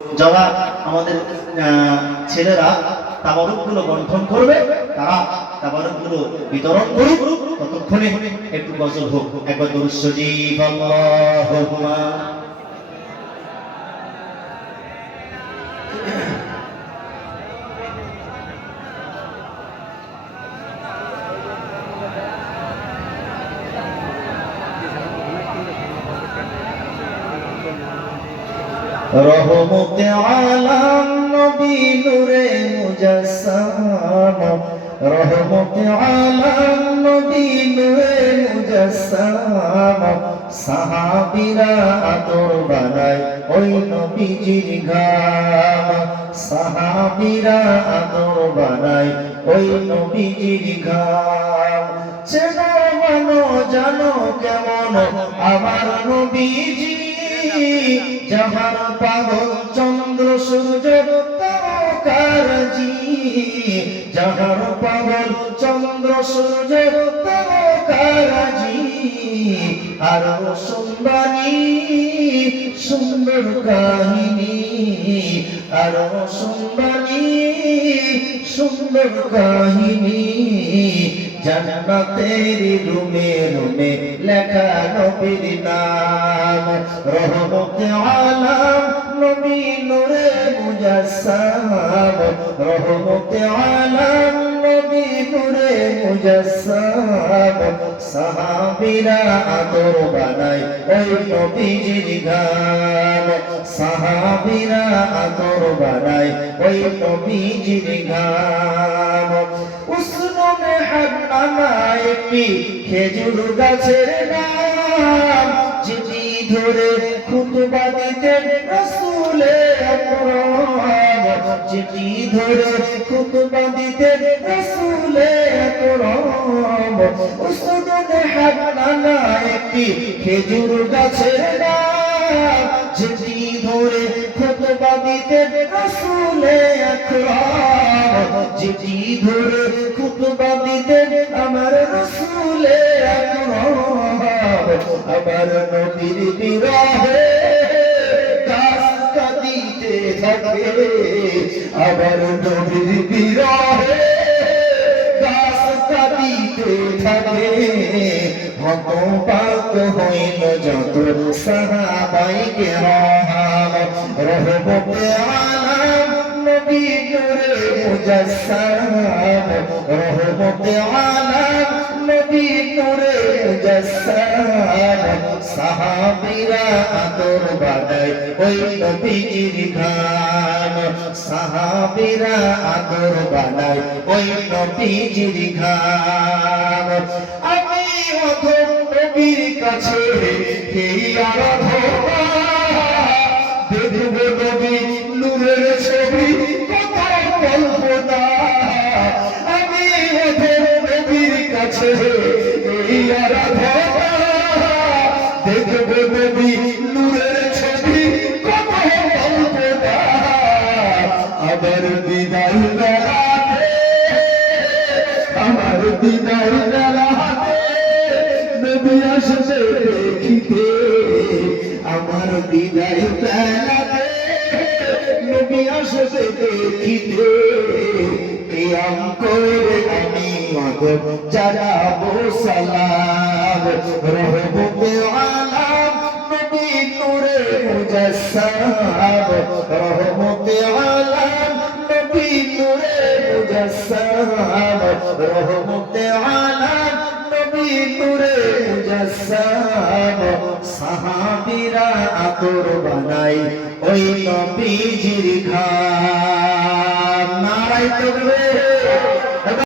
যারা আমাদের ছেলেরা তাবারুকগুলো বন্টন করবে, তারা তাবারুকগুলো বিতরণ করুক, ততক্ষণে একটু গজল হোক। একবার দরুদ শরীফ আল্লাহুম্মা রহমতে আলাম নবী নূরে মুজাসসাম, রহমতে আলাম নবী নূরে মুজাসসাম, সাহাবীরা আদর বানায় ওই নবীজির ঘাম, সাহাবীরা আদর বানায় ওই নবীজির ঘাম। চেনো মানো জানো কেমন আমার নবীজি, যাহার পাগল চন্দ্র সূর্য তারকারাজি, যাহার পাগল চন্দ্র সূর্য তারকারাজি। আরো সুন্দরী সুন্দর কাহিনী, আরো সুন্দরী সুন্দর কাহিনী, জান্নাতের রুমে রুমে লেখা নবীর নাম। রহমতে আলাম নবী নূরে মুজাসসাম, রহমতে আলাম নবী নূরে মুজাসসাম, সাহাবীরা আদর বানায় ওই নবীজির ঘাম, সাহাবীরা আদর বানায় ওই নবীজির ঘাম। উসমানে হান্নানা একটি খেজুর গাছের নাম, যেটি ধরে খুতবা দিতেন রাসূলে আকরাম, যেটি ধরে খুতবা দিতেন রাসূলে আকরাম। উসমানে হান্নানা একটি খেজুর গাছের নাম, যেটি ধরে খুতবা দিতেন রাসূলে আকরাম, যেটি ধরে খুতবা দিতেন আমার রাসূলে আকরাম। আমার নবীর বিরহে গাছ কাঁদিতে থাকে, আমার নবীর বিরহে গাছ কাঁদিতে থাকে। হতবাক হইল যত সাহাবায়ে কেরাম, রহমতে আলাম নবী নূরে মুজাসসাম, রহমতে আলাম নবী নূরে মুজাসসাম, সাহাবীরা আদর বানায় ওই নবীজির ঘাম, সাহাবীরা আদর বানায় ওই নবীজির ঘাম। আমি অধম নবীর কাছে এই আরাধনা, দেখব নবী নূরের ছবি কত কল্পনা। আমি অধম নবীর কাছে এই আরাধনা, দেখব নবী নূরের ছবি কত কল্পনা। আমার দিদার বেলাতে, আমার দিদার বেলাতে নবী আসবে দেখিতে, আমার দিদার বেলাতে নবী আসবে দেখিতে। কিয়াম করে আমি মাগো জানাবো সালাম, রহমতে আলাম নবী নূরে মুজাসসাম, রহমতে আলাম নবী নূরে মুজাসসাম, রহমতে আলাম নবী নূরে মুজাসসাম, সাহাবীরা আদর বানায় ওই নবীজির ঘাম। নারায়ে তাকবীর।